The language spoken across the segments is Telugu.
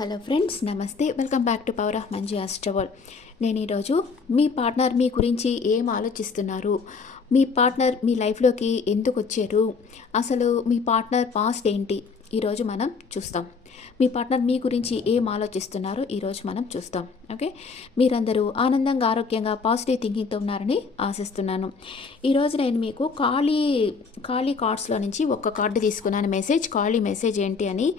హలో ఫ్రెండ్స్ నమస్తే. Welcome back to power of Manji ఆస్ట్రవల్. నేను ఈరోజు మీ పార్ట్నర్ మీ గురించి ఏం ఆలోచిస్తున్నారు? మీ పార్ట్నర్ మీ లైఫ్లోకి ఎందుకు వచ్చారు? అసలు మీ పార్ట్నర్ పాస్ట్ ఏంటి? ఈరోజు మనం చూస్తాం. మీ పార్ట్నర్ మీ గురించి ఏం ఆలోచిస్తున్నారో ఈరోజు మనం చూస్తాం. ఓకే? మీరందరూ ఆనందంగా ఆరోగ్యంగా పాజిటివ్ థింకింగ్తో ఉన్నారని ఆశిస్తున్నాను. ఈరోజు నేను మీకు ఖాళీ ఖాళీ కార్డ్స్లో నుంచి ఒక్క కార్డు తీసుకున్నాను. మెసేజ్ ఖాళీ మెసేజ్ ఏంటి అని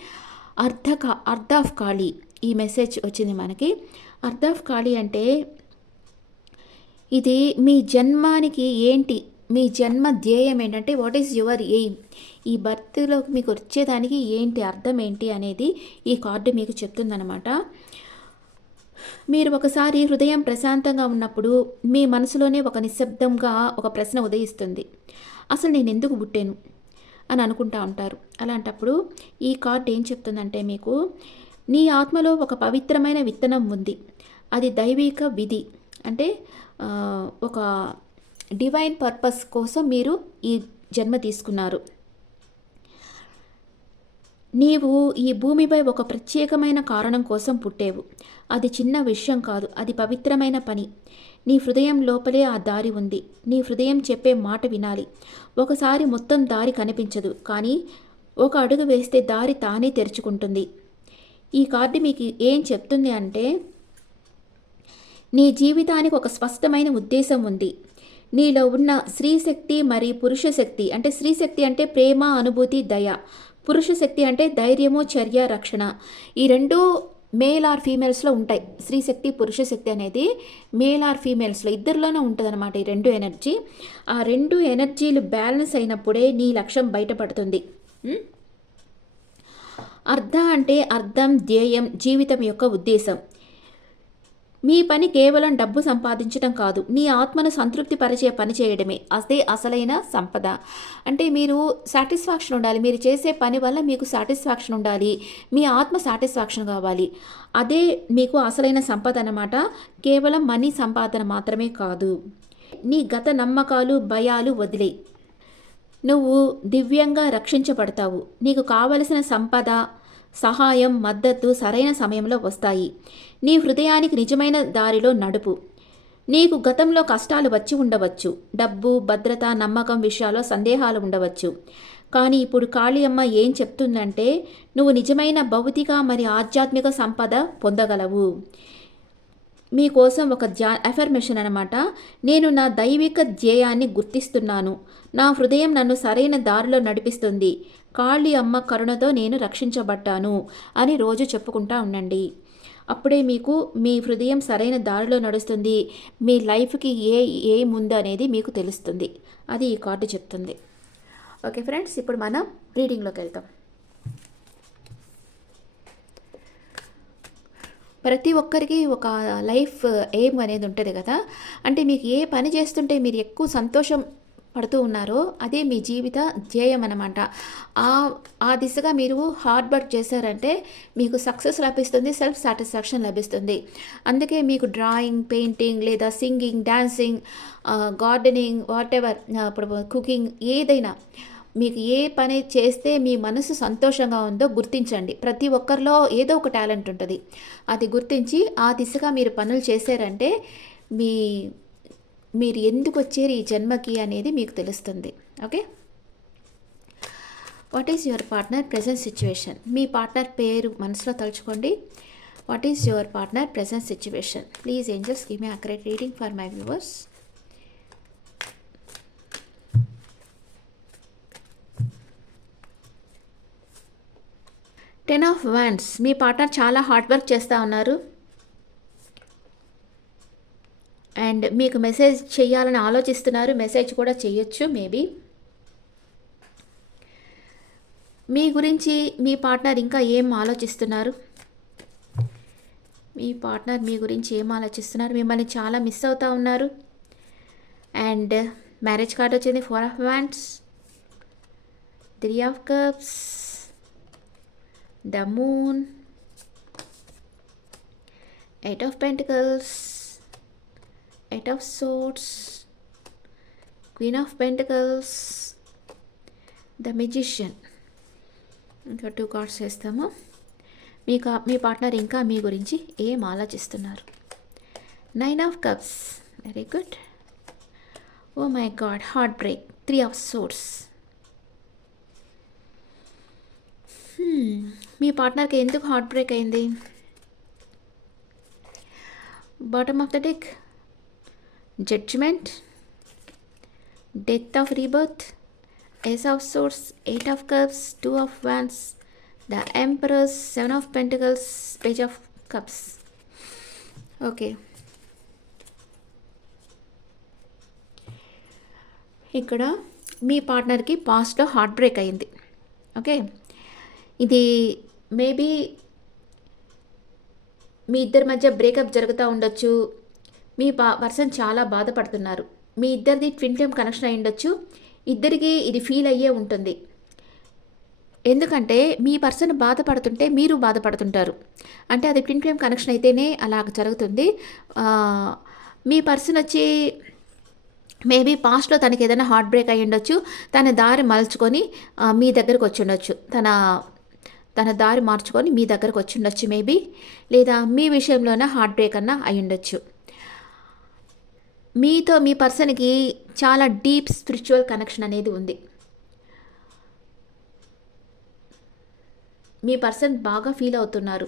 అర్ధ అర్ధ ఆఫ్ ఖాళీ ఈ మెసేజ్ వచ్చింది మనకి. అర్ధ ఆఫ్ ఖాళీ అంటే ఇది మీ జన్మానికి ఏంటి మీ జన్మ ధ్యేయం ఏంటంటే వాట్ ఈస్ యువర్ ఎయిమ్ ఈ బర్త్లో మీకు వచ్చేదానికి ఏంటి అర్థం ఏంటి అనేది ఈ కార్డు మీకు చెప్తుందనమాట మీరు ఒకసారి హృదయం ప్రశాంతంగా ఉన్నప్పుడు మీ మనసులోనే ఒక నిశ్శబ్దంగా ఒక ప్రశ్న ఉదయిస్తుంది. అసలు నేను ఎందుకు పుట్టాను? అని అనుకుంటా ఉంటారు. అలాంటప్పుడు ఈ కార్డ్ ఏం చెప్తుందంటే మీకు నీ ఆత్మలో ఒక పవిత్రమైన విత్తనం ఉంది. అది దైవిక విధి. అంటే ఒక డివైన్ పర్పస్ కోసం మీరు ఈ జన్మ తీసుకున్నారు. నీవు ఈ భూమిపై ఒక ప్రత్యేకమైన కారణం కోసం పుట్టేవు. అది చిన్న విషయం కాదు అది పవిత్రమైన పని. నీ హృదయం లోపలే ఆ దారి ఉంది. నీ హృదయం చెప్పే మాట వినాలి. ఒకసారి మొత్తం దారి కనిపించదు. కానీ ఒక అడుగు వేస్తే దారి తానే తెరుచుకుంటుంది. ఈ కార్డు మీకు ఏం చెప్తుంది అంటే నీ జీవితానికి ఒక స్పష్టమైన ఉద్దేశం ఉంది. నీలో ఉన్న స్త్రీ శక్తి మరియు పురుష శక్తి. అంటే స్త్రీ శక్తి అంటే ప్రేమ అనుభూతి దయ. పురుష శక్తి అంటే ధైర్యము చర్య రక్షణ. ఈ రెండూ మేల్ ఆర్ ఫీమేల్స్లో ఉంటాయి స్త్రీ శక్తి పురుష శక్తి అనేది మేల్ ఆర్ ఫీమేల్స్లో ఇద్దరిలోనే ఉంటుంది అనమాట ఈ రెండు ఎనర్జీ ఆ రెండు ఎనర్జీలు బ్యాలెన్స్ అయినప్పుడే నీ లక్ష్యం బయటపడుతుంది అర్థ అంటే అర్థం ధ్యేయం జీవితం యొక్క ఉద్దేశం మీ పని కేవలం డబ్బు సంపాదించడం కాదు నీ ఆత్మను సంతృప్తి పరిచే పని చేయడమే. అదే అసలైన సంపద. అంటే మీరు సాటిస్ఫాక్షన్ ఉండాలి. మీరు చేసే పని వల్ల మీకు సాటిస్ఫాక్షన్ ఉండాలి. మీ ఆత్మ సాటిస్ఫాక్షన్ కావాలి. అదే మీకు అసలైన సంపద అన్నమాట. కేవలం మనీ సంపాదన మాత్రమే కాదు. నీ గత నమ్మకాలు భయాలు వదిలే నువ్వు దివ్యంగా రక్షించబడతావు. నీకు కావలసిన సంపద సహాయం మద్దతు సరైన సమయంలో వస్తాయి. నీ హృదయానికి నిజమైన దారిలో నడుపు. నీకు గతంలో కష్టాలు వచ్చి ఉండవచ్చు. డబ్బు భద్రత నమ్మకం విషయాల్లో సందేహాలు ఉండవచ్చు. కానీ ఇప్పుడు కాళీయమ్మ ఏం చెప్తుందంటే నువ్వు నిజమైన భౌతిక మరియు ఆధ్యాత్మిక సంపద పొందగలవు. మీకోసం ఒక జా అఫర్మేషన్ అనమాట నేను నా దైవిక ధ్యేయాన్ని గుర్తిస్తున్నాను. నా హృదయం నన్ను సరైన దారిలో నడిపిస్తుంది. కాళీ అమ్మ కరుణతో నేను రక్షించబడ్డాను అని రోజు చెప్పుకుంటా ఉండండి. అప్పుడే మీకు మీ హృదయం సరైన దారిలో నడుస్తుంది. మీ లైఫ్కి ఏ ఏముందనేది అనేది మీకు తెలుస్తుంది. అది ఈ కార్డు చెప్తుంది. ఓకే ఫ్రెండ్స్ ఇప్పుడు మనం రీడింగ్లోకి వెళ్తాం. ప్రతి ఒక్కరికి ఒక లైఫ్ ఎయిమ్ అనేది ఉంటుంది కదా. అంటే మీకు ఏ పని చేస్తుంటే మీరు ఎక్కువ సంతోషం పడుతూ ఉన్నారో అదే మీ జీవిత ధ్యేయం అనమాట ఆ ఆ దిశగా మీరు హార్డ్ వర్క్ చేశారంటే మీకు సక్సెస్ లభిస్తుంది సెల్ఫ్ సాటిస్ఫాక్షన్ లభిస్తుంది. అందుకే మీకు డ్రాయింగ్ పెయింటింగ్ లేదా singing dancing gardening whatever ఇప్పుడు కుకింగ్ ఏదైనా మీకు ఏ పని చేస్తే మీ మనసు సంతోషంగా ఉందో గుర్తించండి. ప్రతి ఒక్కరిలో ఏదో ఒక టాలెంట్ ఉంటుంది. అది గుర్తించి ఆ దిశగా మీరు పనులు చేశారంటే మీ మీరు ఎందుకు వచ్చారు ఈ జన్మకి అనేది మీకు తెలుస్తుంది. Okay? What is your partner present situation me partner పేరు మనసులో తలుచుకోండి. What is your partner present situation please angels give me accurate reading for my viewers ten of wands me partner చాలా హార్డ్ వర్క్ చేస్తూ ఉన్నారు. అండ్ మీకు మెసేజ్ చేయాలని ఆలోచిస్తున్నారు మెసేజ్ కూడా చేయొచ్చు మేబీ. మీ గురించి మీ పార్ట్నర్ ఇంకా ఏం ఆలోచిస్తున్నారు? మీ పార్ట్నర్ మీ గురించి ఏం ఆలోచిస్తున్నారు? మిమ్మల్ని చాలా మిస్ అవుతూ ఉన్నారు. అండ్ మ్యారేజ్ కార్డ్ వచ్చింది four of wands three of cups the moon eight of pentacles eight of swords queen of pentacles the magician ఇంకా టూ కార్డ్స్ వేస్తాము మీకు మీ పార్ట్నర్ ఇంకా మీ గురించి ఏం ఆలోచిస్తున్నారు? Nine of cups very good oh my god heart break three of swords మీ పార్ట్నర్కి ఎందుకు హార్ట్ బ్రేక్ అయింది? Bottom of the deck judgement death of rebirth ace of swords eight of cups two of wands the emperors seven of pentacles page of cups okay ఇక్కడ మీ పార్ట్నర్కి పాస్ట్లో హార్ట్ బ్రేక్ అయింది. ఓకే ఇది మేబీ మీ ఇద్దరి మధ్య బ్రేకప్ జరుగుతూ ఉండొచ్చు. మీ పా పర్సన్ చాలా బాధపడుతున్నారు. మీ ఇద్దరిది ట్విన్ టైమ్ కనెక్షన్ అయి ఉండొచ్చు. ఇద్దరికి ఇది ఫీల్ అయ్యే ఉంటుంది. ఎందుకంటే మీ పర్సన్ బాధపడుతుంటే మీరు బాధపడుతుంటారు. అంటే అది ట్విన్ ఫ్లేమ్ కనెక్షన్ అయితేనే అలా జరుగుతుంది. మీ పర్సన్ వచ్చి మేబీ పాస్ట్లో తనకి ఏదైనా హార్ట్ బ్రేక్ అయ్యి ఉండొచ్చు. తన దారి మలుచుకొని మీ దగ్గరకు వచ్చి ఉండొచ్చు. తన తన దారి మార్చుకొని మీ దగ్గరకు వచ్చి ఉండొచ్చు మేబీ లేదా మీ విషయంలోనే హార్ట్ బ్రేక్ అన్న అయి ఉండొచ్చు. మీతో మీ పర్సన్కి చాలా డీప్ స్పిరిచువల్ కనెక్షన్ అనేది ఉంది. మీ పర్సన్ బాగా ఫీల్ అవుతున్నారు.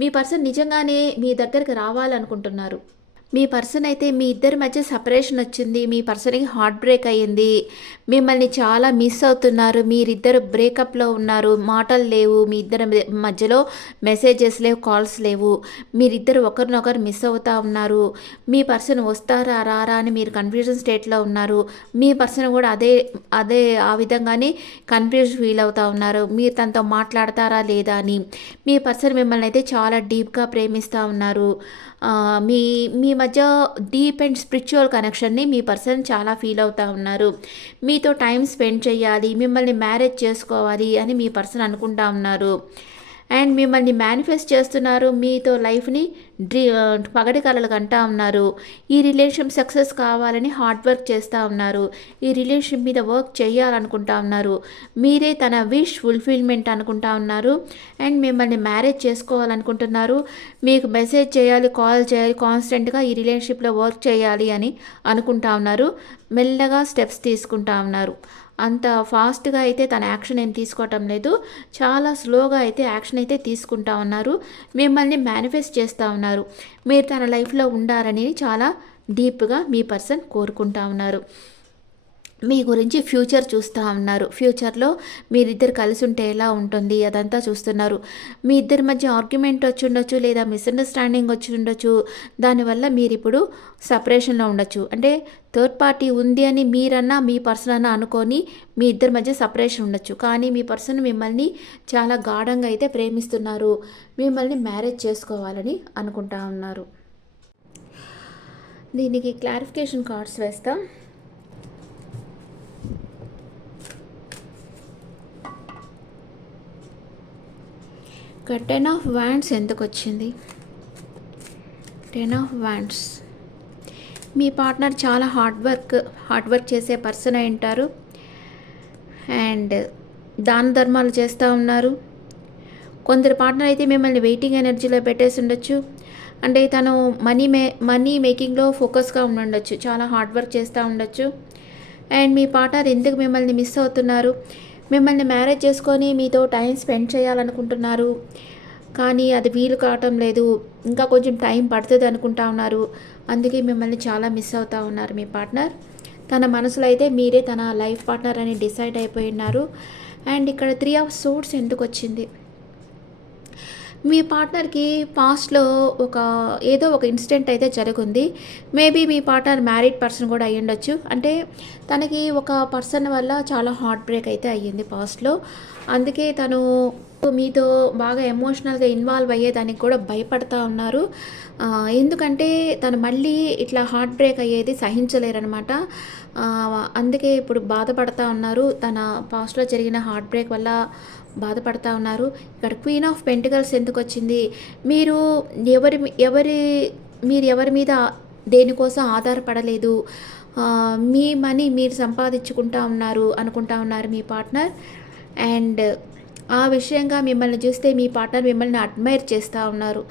మీ పర్సన్ నిజంగానే మీ దగ్గరికి రావాలనుకుంటున్నారు. మీ పర్సన్ అయితే మీ ఇద్దరి మధ్య సపరేషన్ వచ్చింది మీ పర్సన్కి హార్ట్ బ్రేక్ అయ్యింది మిమ్మల్ని చాలా మిస్ అవుతున్నారు మీరిద్దరు బ్రేకప్లో ఉన్నారు మాటలు లేవు మీ ఇద్దరి మధ్యలో మెసేజెస్ లేవు కాల్స్ లేవు మీరిద్దరు ఒకరినొకరు మిస్ అవుతా ఉన్నారు మీ పర్సన్ వస్తారా రారా అని మీరు కన్ఫ్యూజన్ స్టేట్లో ఉన్నారు మీ పర్సన్ కూడా అదే అదే ఆ విధంగానే కన్ఫ్యూజ్ ఫీల్ అవుతా ఉన్నారు మీరు తనతో మాట్లాడతారా లేదా అని మీ పర్సన్ మిమ్మల్ని అయితే చాలా డీప్గా ప్రేమిస్తూ ఉన్నారు మీ మీ మధ్య డీప్ అండ్ స్పిరిచువల్ కనెక్షన్ని మీ పర్సన్ చాలా ఫీల్ అవుతూ ఉన్నారు. మీతో టైం స్పెండ్ చేయాలి మిమ్మల్ని మ్యారేజ్ చేసుకోవాలి అని మీ పర్సన్ అనుకుంటా ఉన్నారు. అండ్ మిమ్మల్ని మేనిఫెస్ట్ చేస్తున్నారు మీతో లైఫ్ని డ్రీ పగటి కలలు కంటా ఉన్నారు. ఈ రిలేషన్ సక్సెస్ కావాలని హార్డ్ వర్క్ చేస్తూ ఉన్నారు. ఈ రిలేషన్ మీద వర్క్ చేయాలనుకుంటా ఉన్నారు. మీరే తన విష్ ఫుల్ఫిల్మెంట్ అనుకుంటా ఉన్నారు. అండ్ మిమ్మల్ని మ్యారేజ్ చేసుకోవాలనుకుంటున్నారు. మీకు మెసేజ్ చేయాలి కాల్ చేయాలి కాన్స్టెంట్గా ఈ రిలేషన్షిప్లో వర్క్ చేయాలి అని అనుకుంటా ఉన్నారు. మెల్లగా స్టెప్స్ తీసుకుంటా ఉన్నారు. అంత ఫాస్ట్గా అయితే తన యాక్షన్ ఏం తీసుకోవటం లేదు. చాలా స్లోగా అయితే యాక్షన్ అయితే తీసుకుంటా ఉన్నారు. మిమ్మల్ని మేనిఫెస్ట్ చేస్తూ ఉన్నారు. మీరు తన లైఫ్లో ఉండాలని చాలా డీప్గా మీ పర్సన్ కోరుకుంటా ఉన్నారు. మీ గురించి ఫ్యూచర్ చూస్తూ ఉన్నారు. ఫ్యూచర్లో మీరిద్దరు కలిసి ఉంటే ఎలా ఉంటుంది? అదంతా చూస్తున్నారు. మీ ఇద్దరి మధ్య ఆర్గ్యుమెంట్ వచ్చి ఉండొచ్చు లేదా మిస్అండర్స్టాండింగ్ వచ్చి ఉండొచ్చు దానివల్ల మీరు ఇప్పుడు సపరేషన్లో ఉండొచ్చు. అంటే థర్డ్ పార్టీ ఉంది అని మీరన్నా మీ పర్సన్ అన్నా అనుకొని మీ ఇద్దరి మధ్య సపరేషన్ ఉండొచ్చు. కానీ మీ పర్సన్ మిమ్మల్ని చాలా గాఢంగా అయితే ప్రేమిస్తున్నారు. మిమ్మల్ని మ్యారేజ్ చేసుకోవాలని అనుకుంటా ఉన్నారు. దీనికి క్లారిఫికేషన్ కార్డ్స్ వేస్తాం. ఇక్కడ టెన్ ఆఫ్ వ్యాండ్స్ ఎందుకు వచ్చింది టెన్ ఆఫ్ వ్యాండ్స్ మీ పార్ట్నర్ చాలా హార్డ్ వర్క్ హార్డ్ వర్క్ చేసే పర్సన్ అయి ఉంటారు. అండ్ దాన ధర్మాలు చేస్తూ ఉన్నారు. కొందరు పార్ట్నర్ అయితే మిమ్మల్ని వెయిటింగ్ ఎనర్జీలో పెట్టేసి ఉండొచ్చు. అంటే తను మనీ మే మనీ మేకింగ్లో ఫోకస్గా ఉండొచ్చు. చాలా హార్డ్ వర్క్ చేస్తూ ఉండొచ్చు. అండ్ మీ పార్ట్నర్ ఎందుకు మిమ్మల్ని మిస్ అవుతున్నారు? మిమ్మల్ని మ్యారేజ్ చేసుకొని మీతో టైం స్పెండ్ చేయాలనుకుంటున్నారు. కానీ అది వీలు కావటం లేదు. ఇంకా కొంచెం టైం పడుతుంది అనుకుంటా ఉన్నారు. అందుకే మిమ్మల్ని చాలా మిస్ అవుతూ ఉన్నారు మీ పార్ట్నర్. తన మనసులో అయితే మీరే తన లైఫ్ పార్ట్నర్ అని డిసైడ్ అయిపోయి ఉన్నారు. అండ్ ఇక్కడ త్రీ ఆఫ్ సూట్స్ ఎందుకు వచ్చింది? మీ పార్ట్నర్కి పాస్ట్లో ఒక ఏదో ఒక ఇన్సిడెంట్ అయితే జరుగుంది. మేబీ మీ పార్ట్నర్ మ్యారీడ్ పర్సన్ కూడా అయ్యి ఉండొచ్చు. అంటే తనకి ఒక పర్సన్ వల్ల చాలా హార్ట్ బ్రేక్ అయితే అయ్యింది పాస్ట్లో. అందుకే తను మీతో బాగా ఎమోషనల్గా ఇన్వాల్వ్ అయ్యేదానికి కూడా భయపడతా ఉన్నారు. ఎందుకంటే తను మళ్ళీ ఇట్లా హార్ట్ బ్రేక్ అయ్యేది సహించలేరనమాట. అందుకే ఇప్పుడు బాధపడతా ఉన్నారు. తన పాస్ట్లో జరిగిన హార్ట్ బ్రేక్ వల్ల బాధపడతా ఉన్నారు. ఇక్కడ క్వీన్ ఆఫ్ పెంటికల్స్ ఎందుకు వచ్చింది మీరు ఎవరి ఎవరి మీరు ఎవరి మీద దేనికోసం ఆధారపడలేదు. మీ మనీ మీరు సంపాదించుకుంటా ఉన్నారు అనుకుంటా ఉన్నారు మీ పార్ట్నర్. అండ్ ఆ విషయంగా మిమ్మల్ని చూస్తే మీ పార్ట్నర్ మిమ్మల్ని అడ్మైర్ చేస్తూ ఉన్నారు.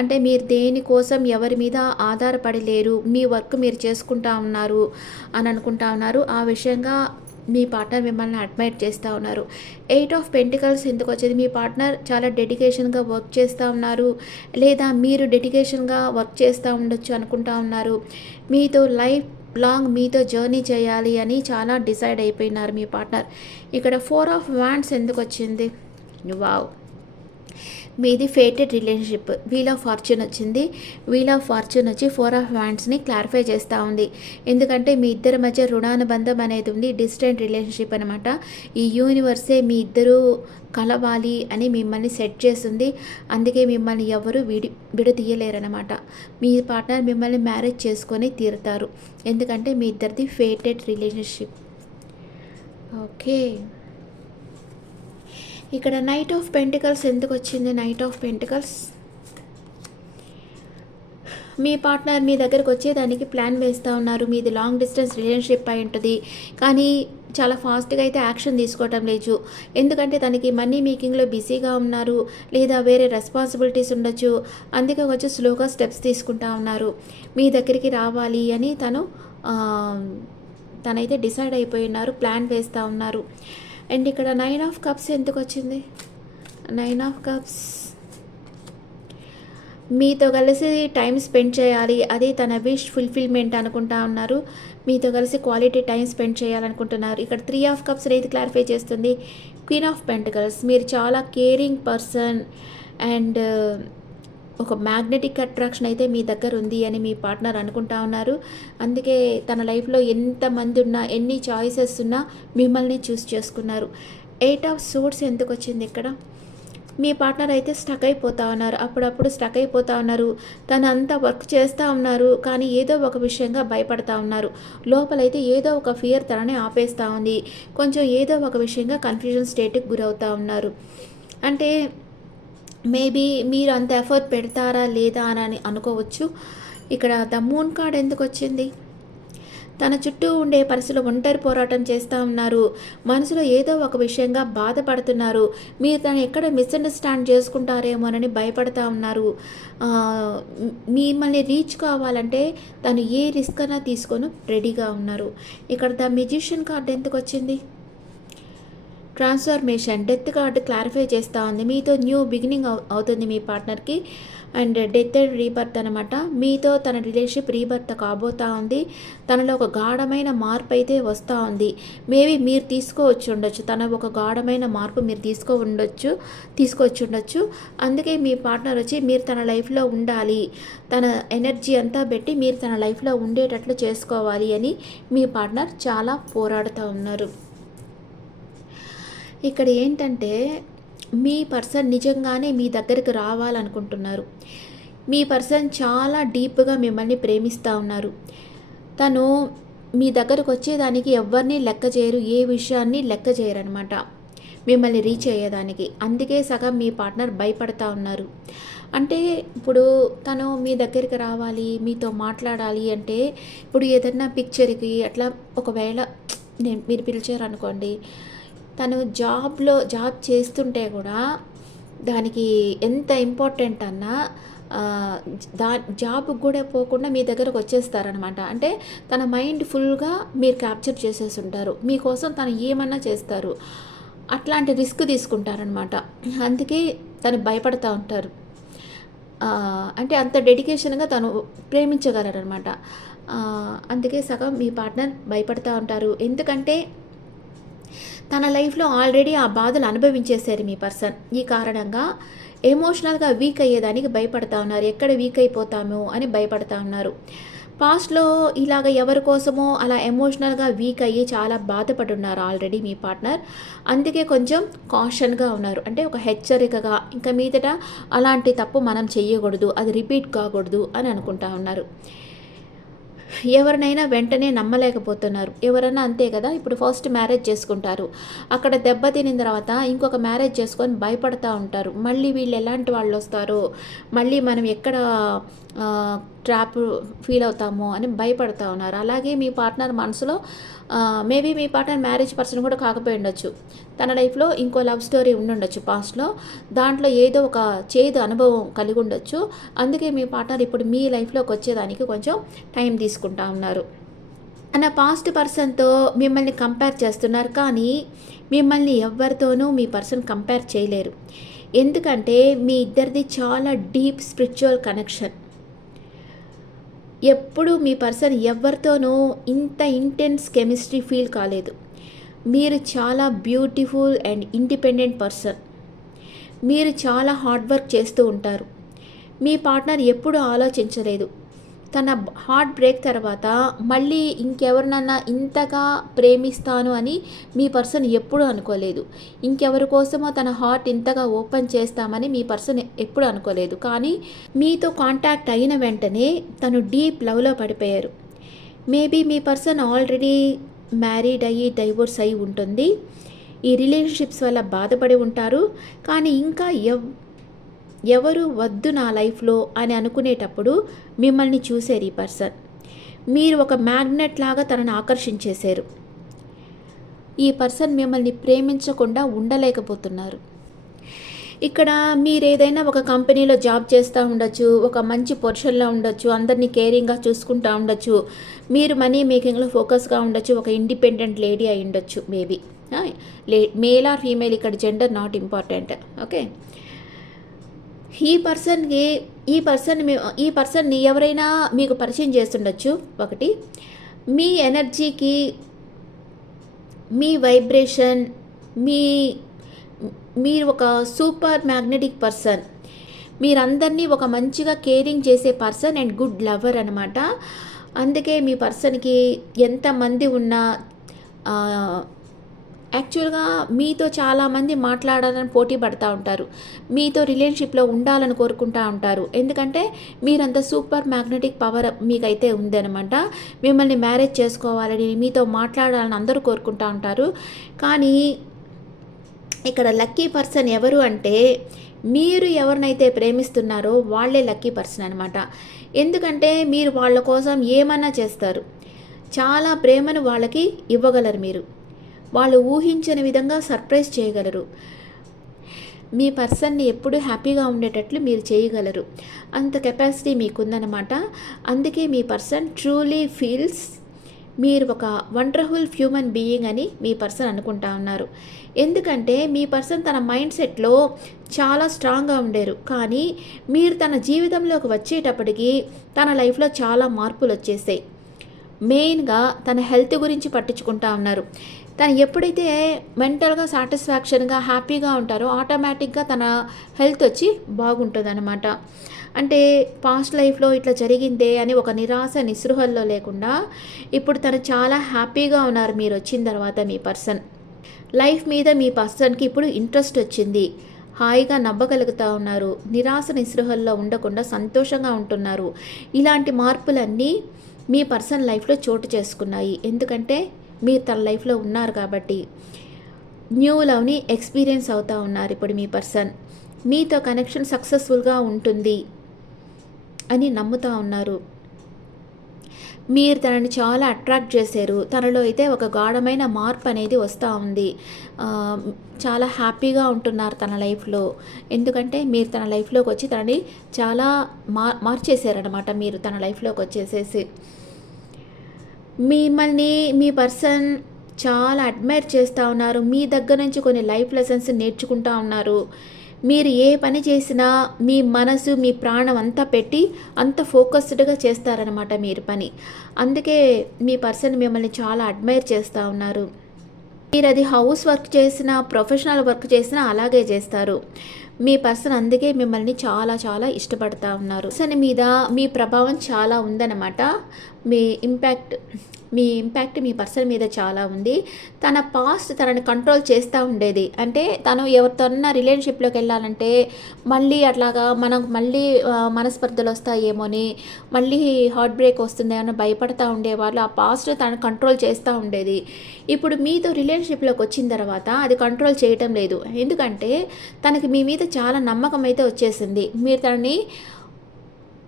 అంటే మీరు దేనికోసం ఎవరి మీద ఆధారపడి లేరు మీ వర్క్ మీరు చేసుకుంటా ఉన్నారు అని అనుకుంటా ఉన్నారు. ఆ విషయంగా మీ పార్ట్నర్ మిమ్మల్ని అడ్మైర్ చేస్తూ ఉన్నారు. ఎయిట్ ఆఫ్ పెంటికల్స్ ఎందుకు వచ్చేది? మీ పార్ట్నర్ చాలా డెడికేషన్గా వర్క్ చేస్తూ ఉన్నారు. లేదా మీరు డెడికేషన్గా వర్క్ చేస్తూ ఉండొచ్చు అనుకుంటా ఉన్నారు. మీతో లైఫ్ లాంగ్ మీతో జర్నీ చేయాలి అని చాలా డిసైడ్ అయిపోయినారు మీ పార్ట్నర్. ఇక్కడ ఫోర్ ఆఫ్ వ్యాండ్స్ ఎందుకు వచ్చింది? వావ్. మీది fated relationship wheel of fortune వచ్చింది. వీల్ ఆఫ్ ఫార్చ్యూన్ వచ్చి ఫోర్ ఆఫ్ హ్యాండ్స్ని క్లారిఫై చేస్తూ ఉంది. ఎందుకంటే మీ ఇద్దరి మధ్య రుణానుబంధం అనేది ఉంది డిస్టెంట్ రిలేషన్షిప్ అనమాట ఈ యూనివర్సే మీ ఇద్దరు కలవాలి అని మిమ్మల్ని సెట్ చేస్తుంది. అందుకే మిమ్మల్ని ఎవరు విడి విడదీయలేరనమాట మీ పార్ట్నర్ మిమ్మల్ని మ్యారేజ్ చేసుకొని తీరుతారు. ఎందుకంటే మీ ఇద్దరిది ఫేటెడ్ రిలేషన్షిప్ ఓకే ఇక్కడ నైట్ ఆఫ్ పెంటికల్స్ ఎందుకు వచ్చింది నైట్ ఆఫ్ పెంటికల్స్ మీ పార్ట్నర్ మీ దగ్గరకు వచ్చేదానికి ప్లాన్ వేస్తూ ఉన్నారు. మీది లాంగ్ డిస్టెన్స్ రిలేషన్షిప్ అయి ఉంటుంది. కానీ చాలా ఫాస్ట్గా అయితే యాక్షన్ తీసుకోవటం లేదు. ఎందుకంటే తనకి మనీ మేకింగ్లో బిజీగా ఉన్నారు. లేదా వేరే రెస్పాన్సిబిలిటీస్ ఉండొచ్చు. అందుకే వచ్చి స్లోగా స్టెప్స్ తీసుకుంటా ఉన్నారు. మీ దగ్గరికి రావాలి అని తను తనైతే డిసైడ్ అయిపోయి ఉన్నారు. ప్లాన్ వేస్తూ ఉన్నారు. అండ్ ఇక్కడ నైన్ ఆఫ్ కప్స్ ఎందుకు వచ్చింది నైన్ ఆఫ్ కప్స్. మీతో కలిసి టైం స్పెండ్ చేయాలి. అది తన విష్ ఫుల్ఫిల్మెంట్ అనుకుంటా ఉన్నారు. మీతో కలిసి క్వాలిటీ టైం స్పెండ్ చేయాలనుకుంటున్నారు. ఇక్కడ త్రీ ఆఫ్ కప్స్ అనేది క్లారిఫై చేస్తుంది. Queen of pentacles. మీరు చాలా కేరింగ్ పర్సన్ అండ్ ఒక మ్యాగ్నెటిక్ అట్రాక్షన్ అయితే మీ దగ్గర ఉంది అని మీ పార్ట్నర్ అనుకుంటా ఉన్నారు. అందుకే తన లైఫ్లో ఎంతమంది ఉన్నా ఎన్ని చాయిసెస్ ఉన్నా మిమ్మల్ని చూస్ చేసుకున్నారు. ఎయిట్ ఆఫ్ సూట్స్ ఎందుకు వచ్చింది ఇక్కడ? మీ పార్ట్నర్ అయితే స్టక్ అయిపోతా ఉన్నారు. అప్పుడప్పుడు స్టక్ అయిపోతా ఉన్నారు. తను అంతా వర్క్ చేస్తూ ఉన్నారు. కానీ ఏదో ఒక విషయంగా భయపడతా ఉన్నారు. లోపలైతే ఏదో ఒక ఫియర్ తనని ఆపేస్తూ ఉంది. కొంచెం ఏదో ఒక విషయంగా కన్ఫ్యూజన్ స్టేట్కి గురవుతూ ఉన్నారు. అంటే మేబీ మీరు అంత ఎఫర్ట్ పెడతారా లేదా అని అనుకోవచ్చు. ఇక్కడ ద మూన్ కార్డ్ ఎందుకు వచ్చింది? తన చుట్టూ ఉండే పరిస్థితులు ఒంటరి పోరాటం చేస్తూ ఉన్నారు. మనసులో ఏదో ఒక విషయంగా బాధపడుతున్నారు. మీరు తను ఎక్కడ మిస్అండర్స్టాండ్ చేసుకుంటారేమోనని భయపడతా ఉన్నారు. మిమ్మల్ని రీచ్ కావాలంటే తను ఏ రిస్క్ అయినా తీసుకొని రెడీగా ఉన్నారు. ఇక్కడ ద మ్యూజిషియన్ కార్డ్ ఎందుకు వచ్చింది? ట్రాన్స్ఫర్మేషన్ డెత్ కార్డు క్లారిఫై చేస్తూ ఉంది. మీతో న్యూ బిగినింగ్ అవుతుంది మీ పార్ట్నర్కి. అండ్ డెత్ అండ్ రీబర్త్ అనమాట మీతో తన రిలేషన్షిప్ రీబర్త్ కాబోతా ఉంది. తనలో ఒక గాఢమైన మార్పు అయితే వస్తూ ఉంది. మేబీ మీరు తీసుకోవచ్చు ఉండొచ్చు. తన ఒక గాఢమైన మార్పు మీరు తీసుకో ఉండొచ్చు తీసుకొచ్చి ఉండొచ్చు. అందుకే మీ పార్ట్నర్ వచ్చి మీరు తన లైఫ్లో ఉండాలి. తన ఎనర్జీ అంతా పెట్టి మీరు తన లైఫ్లో ఉండేటట్లు చేసుకోవాలి అని మీ పార్ట్నర్ చాలా పోరాడుతూ ఉన్నారు. ఇక్కడ ఏంటంటే మీ పర్సన్ నిజంగానే మీ దగ్గరకు రావాలనుకుంటున్నారు. మీ పర్సన్ చాలా డీప్గా మిమ్మల్ని ప్రేమిస్తూ ఉన్నారు. తను మీ దగ్గరకు వచ్చేదానికి ఎవరిని లెక్క చేయరు ఏ విషయాన్ని లెక్క చేయరనమాట. మిమ్మల్ని రీచ్ అయ్యేదానికి. అందుకే సగం మీ పార్ట్నర్ భయపడతా ఉన్నారు. అంటే ఇప్పుడు తను మీ దగ్గరికి రావాలి మీతో మాట్లాడాలి అంటే ఇప్పుడు ఏదన్నా పిక్చర్కి అట్లా ఒకవేళ నేను మీరు పిలిచారు అనుకోండి తను జాబ్లో జాబ్ చేస్తుంటే కూడా దానికి ఎంత ఇంపార్టెంట్ అన్నా దా జాబ్కి కూడా పోకుండా మీ దగ్గరకు వచ్చేస్తారనమాట. అంటే తన మైండ్ ఫుల్గా మీరు క్యాప్చర్ చేసేసి ఉంటారు. మీకోసం తను ఏమన్నా చేస్తారు. అట్లాంటి రిస్క్ తీసుకుంటారనమాట. అందుకే తను భయపడతా ఉంటారు. అంటే అంత డెడికేషన్గా తను ప్రేమించగలరనమాట. అందుకే సగం మీ పార్ట్నర్ భయపడుతూ ఉంటారు. ఎందుకంటే తన లైఫ్లో ఆల్రెడీ ఆ బాధలు అనుభవించేశారు మీ పర్సన్. ఈ కారణంగా ఎమోషనల్గా వీక్ అయ్యేదానికి భయపడతా ఉన్నారు. ఎక్కడ వీక్ అయిపోతాము అని భయపడతా ఉన్నారు. పాస్ట్లో ఇలాగ ఎవరి కోసమో అలా ఎమోషనల్గా వీక్ అయ్యి చాలా బాధపడి ఉన్నారు ఆల్రెడీ మీ పార్ట్నర్. అందుకే కొంచెం కాషన్గా ఉన్నారు. అంటే ఒక హెచ్చరికగా ఇంకా మీదట అలాంటి తప్పు మనం చేయకూడదు అది రిపీట్ కాకూడదు అని అనుకుంటా ఉన్నారు. ఎవరినైనా వెంటనే నమ్మలేకపోతున్నారు. ఎవరన్నా అంతే కదా? ఇప్పుడు ఫస్ట్ మ్యారేజ్ చేసుకుంటారు. అక్కడ దెబ్బ తినిన తర్వాత ఇంకొక మ్యారేజ్ చేసుకొని భయపడతా ఉంటారు. మళ్ళీ వీళ్ళు ఎలాంటి వాళ్ళు వస్తారో మళ్ళీ మనం ఎక్కడ ట్రాప్ ఫీల్ అవుతాము అని భయపడతా ఉన్నారు. అలాగే మీ పార్ట్నర్ మనసులో మేబీ మీ పార్ట్నర్ మ్యారేజ్ పర్సన్ కూడా కాకపోయి ఉండొచ్చు. తన లైఫ్లో ఇంకో లవ్ స్టోరీ ఉండుండొచ్చు పాస్ట్లో దాంట్లో ఏదో ఒక చేదు అనుభవం కలిగి ఉండొచ్చు. అందుకే మీ పార్ట్నర్ ఇప్పుడు మీ లైఫ్లోకి వచ్చేదానికి కొంచెం టైం తీసుకుంటా ఉన్నారు. అన్న పాస్ట్ పర్సన్తో మిమ్మల్ని కంపేర్ చేస్తున్నారు కానీ మిమ్మల్ని ఎవరితోనూ మీ పర్సన్ కంపేర్ చేయలేరు. ఎందుకంటే మీ ఇద్దరిది చాలా డీప్ స్పిరిచువల్ కనెక్షన్ ఎప్పుడు మీ పర్సన్ ఎవరితోనూ ఇంత ఇంటెన్స్ కెమిస్ట్రీ ఫీల్ కాలేదు. మీరు చాలా బ్యూటిఫుల్ అండ్ ఇండిపెండెంట్ పర్సన్. మీరు చాలా హార్డ్ వర్క్ చేస్తూ ఉంటారు. మీ పార్ట్నర్ ఎప్పుడూ ఆలోచించలేదు. తన హార్ట్ బ్రేక్ తర్వాత మళ్ళీ ఇంకెవరినన్నా ఇంతగా ప్రేమిస్తాను అని మీ పర్సన్ ఎప్పుడు అనుకోలేదు. ఇంకెవరి కోసమో తన హార్ట్ ఇంతగా ఓపెన్ చేస్తామని మీ పర్సన్ ఎప్పుడు అనుకోలేదు. కానీ మీతో కాంటాక్ట్ అయిన వెంటనే తను డీప్ లవ్లో పడిపోయారు. మేబీ మీ పర్సన్ ఆల్రెడీ మ్యారీడ్ అయ్యి డైవోర్స్ అయి ఉంటుంది. ఈ రిలేషన్షిప్స్ వల్ల బాధపడి ఉంటారు. కానీ ఇంకా ఎవ్ ఎవరు వద్దు నా లైఫ్లో అని అనుకునేటప్పుడు మిమ్మల్ని చూశారు ఈ పర్సన్. మీరు ఒక మ్యాగ్నెట్ లాగా తనని ఆకర్షించేశారు. ఈ పర్సన్ మిమ్మల్ని ప్రేమించకుండా ఉండలేకపోతున్నారు. ఇక్కడ మీరు ఏదైనా ఒక కంపెనీలో జాబ్ చేస్తూ ఉండొచ్చు ఒక మంచి పొర్షన్లో ఉండొచ్చు అందరినీ కేరింగ్గా చూసుకుంటూ ఉండొచ్చు మీరు మనీ మేకింగ్లో ఫోకస్గా ఉండొచ్చు ఒక ఇండిపెండెంట్ లేడీ అయి ఉండొచ్చు మేబీ. లే మేల్ ఆర్ ఫీమేల్ ఇక్కడ జెండర్ నాట్ ఇంపార్టెంట్ ఓకే? ఈ పర్సన్కి ఈ పర్సన్ ఈ పర్సన్ని ఎవరైనా మీకు పరిచయం చేస్తుండొచ్చు. ఒకటి మీ ఎనర్జీకి మీ వైబ్రేషన్ మీ మీరు ఒక సూపర్ మ్యాగ్నెటిక్ పర్సన్. మీరందరినీ ఒక మంచిగా కేరింగ్ చేసే పర్సన్ అండ్ గుడ్ లవర్ అనమాట అందుకే మీ పర్సన్కి ఎంతమంది ఉన్నా యాక్చువల్గా మీతో చాలామంది మాట్లాడాలని పోటీ పడుతూ ఉంటారు. మీతో రిలేషన్షిప్లో ఉండాలని కోరుకుంటూ ఉంటారు. ఎందుకంటే మీరంత సూపర్ మ్యాగ్నెటిక్ పవర్ మీకైతే ఉందనమాట మిమ్మల్ని మ్యారేజ్ చేసుకోవాలని మీతో మాట్లాడాలని అందరూ కోరుకుంటూ ఉంటారు. కానీ ఇక్కడ లక్కీ పర్సన్ ఎవరు అంటే మీరు ఎవరినైతే ప్రేమిస్తున్నారో వాళ్ళే లక్కీ పర్సన్ అనమాట ఎందుకంటే మీరు వాళ్ళ కోసం ఏమన్నా చేస్తారు. చాలా ప్రేమను వాళ్ళకి ఇవ్వగలరు మీరు. వాళ్ళు ఊహించని విధంగా సర్ప్రైజ్ చేయగలరు. మీ పర్సన్ని ఎప్పుడూ హ్యాపీగా ఉండేటట్లు మీరు చేయగలరు. అంత కెపాసిటీ మీకుందనమాట అందుకే మీ పర్సన్ ట్రూలీ ఫీల్స్ మీరు ఒక వండర్ఫుల్ హ్యూమన్ బీయింగ్ అని మీ పర్సన్ అనుకుంటా ఉన్నారు. ఎందుకంటే మీ పర్సన్ తన మైండ్ సెట్లో చాలా స్ట్రాంగ్గా ఉండేరు. కానీ మీరు తన జీవితంలోకి వచ్చేటప్పటికి తన లైఫ్లో చాలా మార్పులు వచ్చేసాయి మెయిన్గా తన హెల్త్ గురించి పట్టించుకుంటా ఉన్నారు. తను ఎప్పుడైతే మెంటల్గా సాటిస్ఫాక్షన్గా హ్యాపీగా ఉంటారో ఆటోమేటిక్గా తన హెల్త్ వచ్చి బాగుంటుందన్నమాట. అంటే పాస్ట్ లైఫ్లో ఇట్లా జరిగిందే అని ఒక నిరాశ నిస్పృహల్లో లేకుండా ఇప్పుడు తను చాలా హ్యాపీగా ఉన్నారు మీరు వచ్చిన తర్వాత మీ పర్సన్. లైఫ్ మీద మీ పర్సన్కి ఇప్పుడు ఇంట్రెస్ట్ వచ్చింది. హాయిగా నవ్వగలుగుతూ ఉన్నారు. నిరాశ నిస్పృహల్లో ఉండకుండా సంతోషంగా ఉంటున్నారు. ఇలాంటి మార్పులన్నీ మీ పర్సన్ లైఫ్లో చోటు చేసుకున్నాయి. ఎందుకంటే మీరు తన లైఫ్లో ఉన్నారు కాబట్టి న్యూ లవ్ని ఎక్స్పీరియన్స్ అవుతూ ఉన్నారు ఇప్పుడు మీ పర్సన్. మీతో కనెక్షన్ సక్సెస్ఫుల్గా ఉంటుంది అని నమ్ముతూ ఉన్నారు. మీరు తనని చాలా అట్రాక్ట్ చేశారు. తనలో అయితే ఒక గాఢమైన మార్పు అనేది వస్తూ ఉంది. చాలా హ్యాపీగా ఉంటున్నారు తన లైఫ్లో. ఎందుకంటే మీరు తన లైఫ్లోకి వచ్చి తనని చాలా మార్ మార్చేశారనమాట మీరు తన లైఫ్లోకి వచ్చేసేసి. మిమ్మల్ని మీ పర్సన్ చాలా అడ్మైర్ చేస్తూ ఉన్నారు. మీ దగ్గర నుంచి కొన్ని లైఫ్ లెసన్స్ నేర్చుకుంటూ ఉన్నారు. మీరు ఏ పని చేసినా మీ మనసు మీ ప్రాణం అంతా పెట్టి అంత ఫోకస్డ్గా చేస్తారనమాట మీరు పని. అందుకే మీ పర్సన్ మిమ్మల్ని చాలా అడ్మైర్ చేస్తూ ఉన్నారు. మీరు అది హౌస్ వర్క్ చేసినా ప్రొఫెషనల్ వర్క్ చేసినా అలాగే చేస్తారు. మీ పర్సన్ అందుకే మిమ్మల్ని చాలా చాలా ఇష్టపడతా ఉన్నారు. పర్సన్ మీద మీ ప్రభావం చాలా ఉందన్నమాట. మీ ఇంపాక్ట్ మీ ఇంపాక్ట్ మీ పర్సన్ మీద చాలా ఉంది. తన పాస్ట్ తనని కంట్రోల్ చేస్తూ ఉండేది. అంటే తను ఎవరితోన్నా రిలేషన్షిప్లోకి వెళ్ళాలంటే మళ్ళీ అట్లాగా మనకు మళ్ళీ మనస్పర్ధలు వస్తాయేమోని మళ్ళీ హార్ట్ బ్రేక్ వస్తుందేమో భయపడతా ఉండేవాళ్ళు. ఆ పాస్ట్ తను కంట్రోల్ చేస్తూ ఉండేది. ఇప్పుడు మీతో రిలేషన్షిప్లోకి వచ్చిన తర్వాత అది కంట్రోల్ చేయటం లేదు. ఎందుకంటే తనకి మీ మీద చాలా నమ్మకం అయితే వచ్చేసింది. మీరు తనని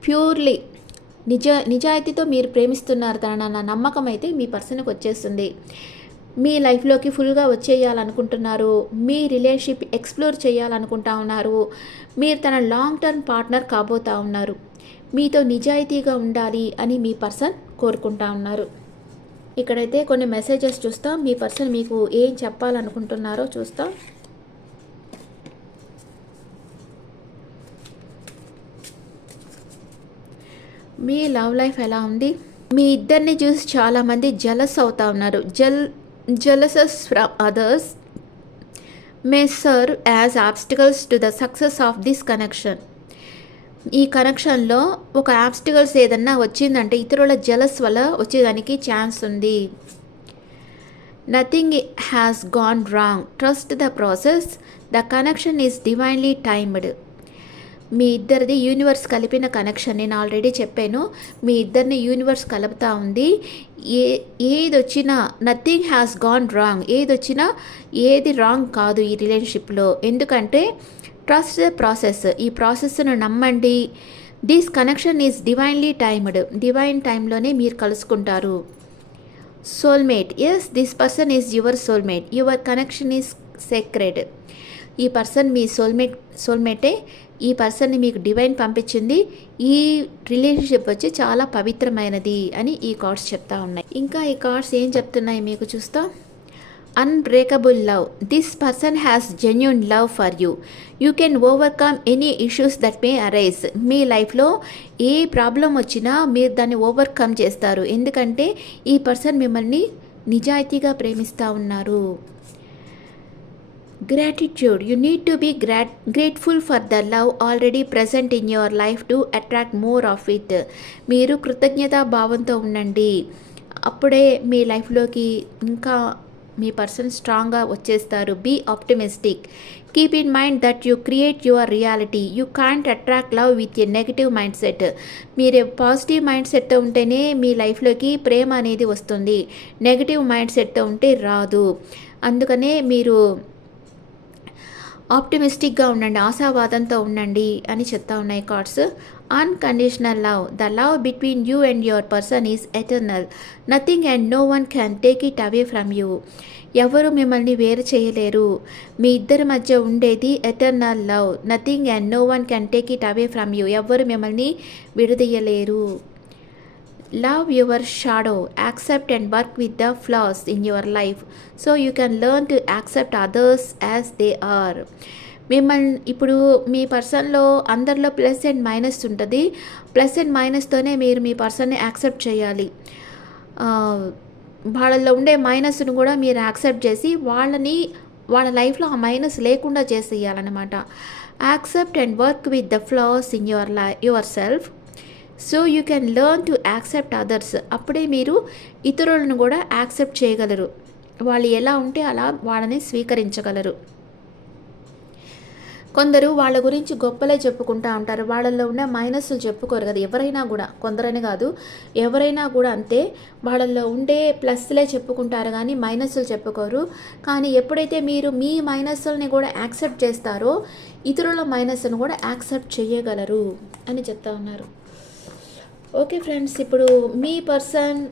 ప్యూర్లీ నిజ నిజాయితీతో మీరు ప్రేమిస్తున్నారు తన నమ్మకం అయితే మీ పర్సన్కి వచ్చేస్తుంది. మీ లైఫ్లోకి ఫుల్గా వచ్చేయాలనుకుంటున్నారు. మీ రిలేషన్షిప్ ఎక్స్ప్లోర్ చేయాలనుకుంటా ఉన్నారు. మీరు తన లాంగ్ టర్మ్ పార్ట్నర్ కాబోతా ఉన్నారు. మీతో నిజాయితీగా ఉండాలి అని మీ పర్సన్ కోరుకుంటా ఉన్నారు. ఇక్కడైతే కొన్ని మెసేజెస్ చూస్తాం. మీ పర్సన్ మీకు ఏం చెప్పాలనుకుంటున్నారో చూస్తాం. మీ లవ్ లైఫ్ ఎలా ఉంది? మీ ఇద్దరిని చూసి చాలామంది జలస్ అవుతా ఉన్నారు. Jal jealousies from others may serve as obstacles to the success of this connection ఈ కనెక్షన్లో ఒక ఆబ్స్టికల్స్ ఏదన్నా వచ్చిందంటే ఇతరుల జలస్ వల్ల వచ్చేదానికి ఛాన్స్ ఉంది. Nothing has gone wrong trust the process the connection is divinely timed మీ ఇద్దరిది యూనివర్స్ కలిపిన కనెక్షన్ నేను ఆల్రెడీ చెప్పాను మీ ఇద్దరిని యూనివర్స్ కలుపుతా ఉంది. ఏ ఏది వచ్చినా నథింగ్ హ్యాస్ గాన్ రాంగ్ ఏది వచ్చినా ఏది రాంగ్ కాదు ఈ రిలేషన్షిప్లో ఎందుకంటే ట్రస్ట్ ద ప్రాసెస్ ఈ ప్రాసెస్ను నమ్మండి. This connection is divinely timed divine టైంలోనే మీరు కలుసుకుంటారు. Soulmate yes this person is your soulmate your connection is sacred ఈ పర్సన్ మీ సోల్మేట్ సోల్మేటే ఈ పర్సన్ని మీకు డివైన్ పంపించింది. ఈ రిలేషన్షిప్ వచ్చి చాలా పవిత్రమైనది అని ఈ కార్డ్స్ చెప్తా ఉన్నాయి. ఇంకా ఈ కార్డ్స్ ఏం చెప్తున్నాయి మీకు చూస్తా. Unbreakable love this person has genuine love for you you can overcome any issues that may arise మీ లైఫ్లో ఏ ప్రాబ్లం వచ్చినా మీరు దాన్ని ఓవర్కమ్ చేస్తారు. ఎందుకంటే ఈ పర్సన్ మిమ్మల్ని నిజాయితీగా ప్రేమిస్తూ ఉన్నారు. Gratitude you need to be గ్రాట్ grateful for the love already present in your life to attract more of it మీరు కృతజ్ఞతా భావంతో ఉండండి. అప్పుడే మీ లైఫ్లోకి ఇంకా మీ పర్సన్ స్ట్రాంగ్గా వచ్చేస్తారు. Be optimistic keep in mind that you create your reality you can't attract love with a negative mindset మీరు పాజిటివ్ మైండ్ సెట్తో ఉంటేనే మీ లైఫ్లోకి ప్రేమ అనేది వస్తుంది. నెగిటివ్ మైండ్ సెట్తో ఉంటే రాదు. అందుకనే మీరు ఆప్టిమిస్టిక్గా ఉండండి ఆశావాదంతో ఉండండి అని చెప్తా ఉన్నాయి cards. Unconditional love the love between you and your person is eternal nothing and no one can take it away from you ఎవరు మిమ్మల్ని వేరు చేయలేరు. మీ ఇద్దరి మధ్య ఉండేది eternal love nothing and no one can take it away from you ఎవరు మిమ్మల్ని విడదీయలేరు. Love your shadow accept and work with the flaws in your life so you can learn to accept others as they are మిమ్మల్ని ఇప్పుడు మీ పర్సన్లో అందరిలో ప్లస్ అండ్ మైనస్ ఉంటుంది. ప్లస్ అండ్ మైనస్తోనే మీరు మీ పర్సన్ని యాక్సెప్ట్ చేయాలి. వాళ్ళల్లో ఉండే మైనస్ను కూడా మీరు యాక్సెప్ట్ చేసి వాళ్ళని వాళ్ళ లైఫ్లో ఆ మైనస్ లేకుండా చేసేయాలన్నమాట. Accept and work with the flaws in your life yourself so you can learn to accept others అప్పుడే మీరు ఇతరులను కూడా యాక్సెప్ట్ చేయగలరు. వాళ్ళు ఎలా ఉంటే అలా వాళ్ళని స్వీకరించగలరు. కొందరు వాళ్ళ గురించి గొప్పలే చెప్పుకుంటా ఉంటారు. వాళ్ళల్లో ఉన్న మైనస్లు చెప్పుకోరు కదా. ఎవరైనా కూడా కొందరని కాదు ఎవరైనా కూడా అంతే. వాళ్ళల్లో ఉండే ప్లస్లే చెప్పుకుంటారు కానీ మైనస్లు చెప్పుకోరు. కానీ ఎప్పుడైతే మీరు మీ మైనస్లని కూడా యాక్సెప్ట్ చేస్తారో ఇతరుల మైనస్ను కూడా యాక్సెప్ట్ చేయగలరు అని చెప్తా ఉన్నారు. ఓకే ఫ్రెండ్స్ ఇప్పుడు మీ పర్సన్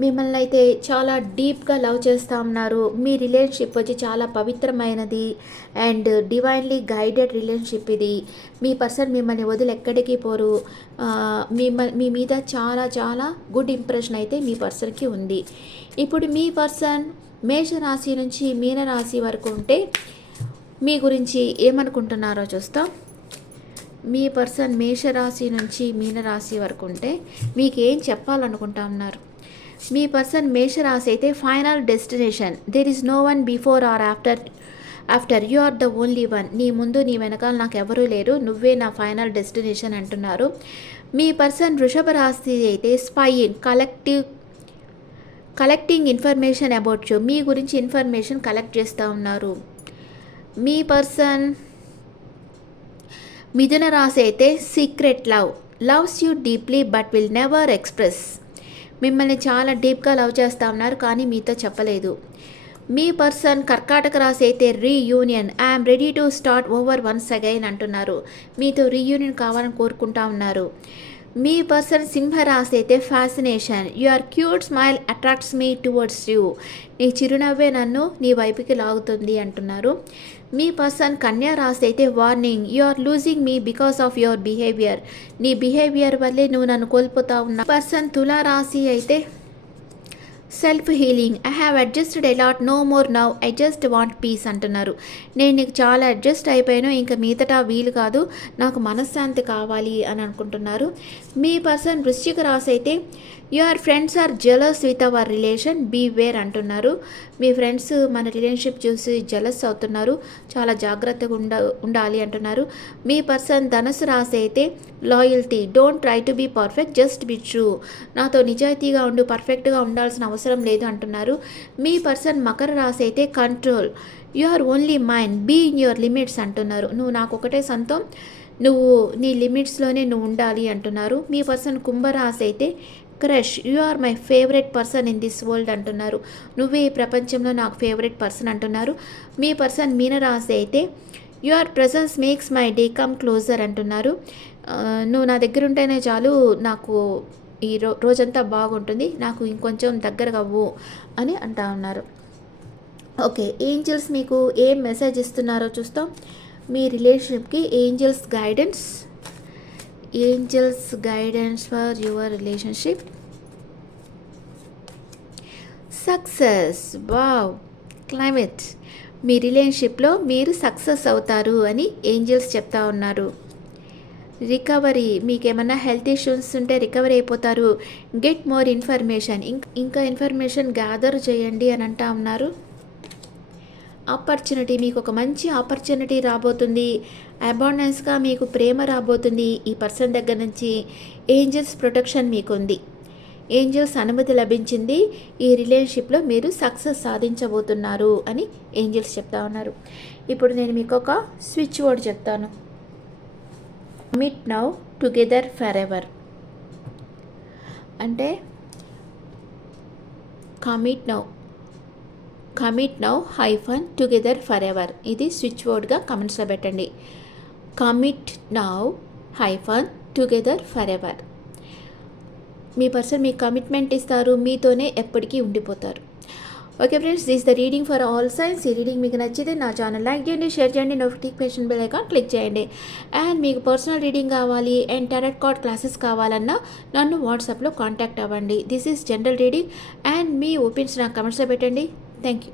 మిమ్మల్ని అయితే చాలా డీప్గా లవ్ చేస్తూ ఉన్నారు. మీ రిలేషన్షిప్ వచ్చి చాలా పవిత్రమైనది అండ్ డివైన్లీ గైడెడ్ రిలేషన్షిప్ ఇది. మీ పర్సన్ మిమ్మల్ని వదిలి ఎక్కడికి పోరు. ఆ, మీ మీద చాలా చాలా గుడ్ ఇంప్రెషన్ అయితే మీ పర్సన్కి ఉంది. ఇప్పుడు మీ పర్సన్ మేషరాశి నుంచి మీనరాశి వరకు ఉంటే మీ గురించి ఏమనుకుంటున్నారో చూస్తాం. మీ పర్సన్ మేషరాశి నుంచి మీనరాశి వరకు ఉంటే మీకు ఏం చెప్పాలనుకుంటా ఉన్నారు మీ పర్సన్ మేషరాశి అయితే final destination. There is no one before or after after you are the only one నీ ముందు నీ వెనకాల నాకు ఎవరూ లేరు. నువ్వే నా ఫైనల్ డెస్టినేషన్ అంటున్నారు. మీ పర్సన్ వృషభ రాశి అయితే spying collective collecting information about you మీ గురించి ఇన్ఫర్మేషన్ కలెక్ట్ చేస్తూ ఉన్నారు. మీ పర్సన్ మిథున రాశి అయితే secret love loves you deeply but will never express మిమ్మల్ని చాలా డీప్గా లవ్ చేస్తూ ఉన్నారు కానీ మీతో చెప్పలేదు. మీ పర్సన్ కర్కాటక రాశి అయితే reunion I'm ready to start over once again అంటున్నారు. మీతో రీయూనియన్ కావాలని కోరుకుంటా ఉన్నారు. మీ పర్సన్ సింహరాశి అయితే fascination your cute smile attracts me towards you నీ చిరునవ్వే నన్ను నీ వైపుకి లాగుతుంది అంటున్నారు. మీ పర్సన్ కన్యా రాశి అయితే warning you are losing me because of your behaviour. నీ బిహేవియర్ వల్లే నువ్వు నన్ను కోల్పోతా ఉన్నా పర్సన్ తులా రాశి అయితే self healing. I have adjusted a lot no more now I just want peace అంటున్నారు. నేను నీకు చాలా అడ్జస్ట్ అయిపోయాను ఇంకా మీదట వీలు కాదు నాకు మనశ్శాంతి కావాలి అని అనుకుంటున్నారు. మీ పర్సన్ వృశ్చిక రాశి అయితే your friends are jealous with our relation beware అంటున్నారు. మీ ఫ్రెండ్స్ మన రిలేషన్షిప్ చూసి జెలస్ అవుతున్నారు. చాలా జాగ్రత్తగా ఉండ ఉండాలి అంటున్నారు. మీ పర్సన్ ధనసు రాసి అయితే loyalty don't try to be perfect just be true నాతో నిజాయితీగా ఉండు పర్ఫెక్ట్గా ఉండాల్సిన అవసరం లేదు అంటున్నారు. మీ పర్సన్ మకర రాశి అయితే control you are only mine be in your limits అంటున్నారు. నువ్వు నాకు ఒకటే సొంతం. నువ్వు నీ లిమిట్స్లోనే నువ్వు ఉండాలి అంటున్నారు. మీ పర్సన్ కుంభరాశి అయితే crush you are my favourite person in this world అంటున్నారు. నువ్వే ఈ ప్రపంచంలో నాకు ఫేవరెట్ పర్సన్ అంటున్నారు. మీ పర్సన్ మీనరాశి అయితే your presence makes my day come closer అంటున్నారు. నువ్వు నా దగ్గర ఉంటేనే చాలు నాకు ఈ రో రోజంతా బాగుంటుంది. నాకు ఇంకొంచెం దగ్గరగా అవ్వు అని అంటా ఉన్నారు. ఓకే ఏంజల్స్ మీకు ఏం మెసేజ్ ఇస్తున్నారో చూస్తాం. మీ రిలేషన్షిప్కి angels guidance angels guidance for your relationship success wow climate మీ రిలేషన్షిప్లో మీరు సక్సెస్ అవుతారు అని ఏంజల్స్ చెప్తా ఉన్నారు. రికవరీ మీకు ఏమన్నా హెల్త్ ఇష్యూస్ ఉంటే రికవరీ అయిపోతారు. గెట్ మోర్ ఇన్ఫర్మేషన్ ఇంకా ఇన్ఫర్మేషన్ గ్యాదర్ చేయండి అని అంటా ఉన్నారు. ఆపర్చునిటీ మీకు ఒక మంచి ఆపర్చునిటీ రాబోతుంది. అబాండెన్స్గా మీకు ప్రేమ రాబోతుంది. ఈ పర్సన్ దగ్గర నుంచి ఏంజల్స్ ప్రొటెక్షన్ మీకు ఉంది ఏంజల్స్ అనుమతి లభించింది. ఈ రిలేషన్షిప్లో మీరు సక్సెస్ సాధించబోతున్నారు అని ఏంజల్స్ చెప్తా ఉన్నారు. ఇప్పుడు నేను మీకు ఒక స్విచ్ బోర్డ్ చెప్తాను. మిట్ నౌ టుగెదర్ ఫర్ ఎవర్ అంటే commit now commit now hyphen together forever ఇది స్విచ్ బోర్డ్గా కమెంట్స్లో పెట్టండి. Commit now hyphen together forever మీ పర్సన్ మీకు కమిట్మెంట్ ఇస్తారు మీతోనే ఎప్పటికీ ఉండిపోతారు. Okay friends this the reading for all signs ఈ రీడింగ్ మీకు నచ్చితే నా ఛానల్ లైక్ చేయండి షేర్ చేయండి నోటిఫికేషన్ బెల్ ఐకాన్ క్లిక్ చేయండి. అండ్ మీకు పర్సనల్ రీడింగ్ కావాలి అండ్ టారెట్ కార్డ్ క్లాసెస్ కావాలన్నా నన్ను వాట్సాప్లో కాంటాక్ట్ అవ్వండి. This is general reading and me opinions నాకు కమెంట్స్లో పెట్టండి. Thank you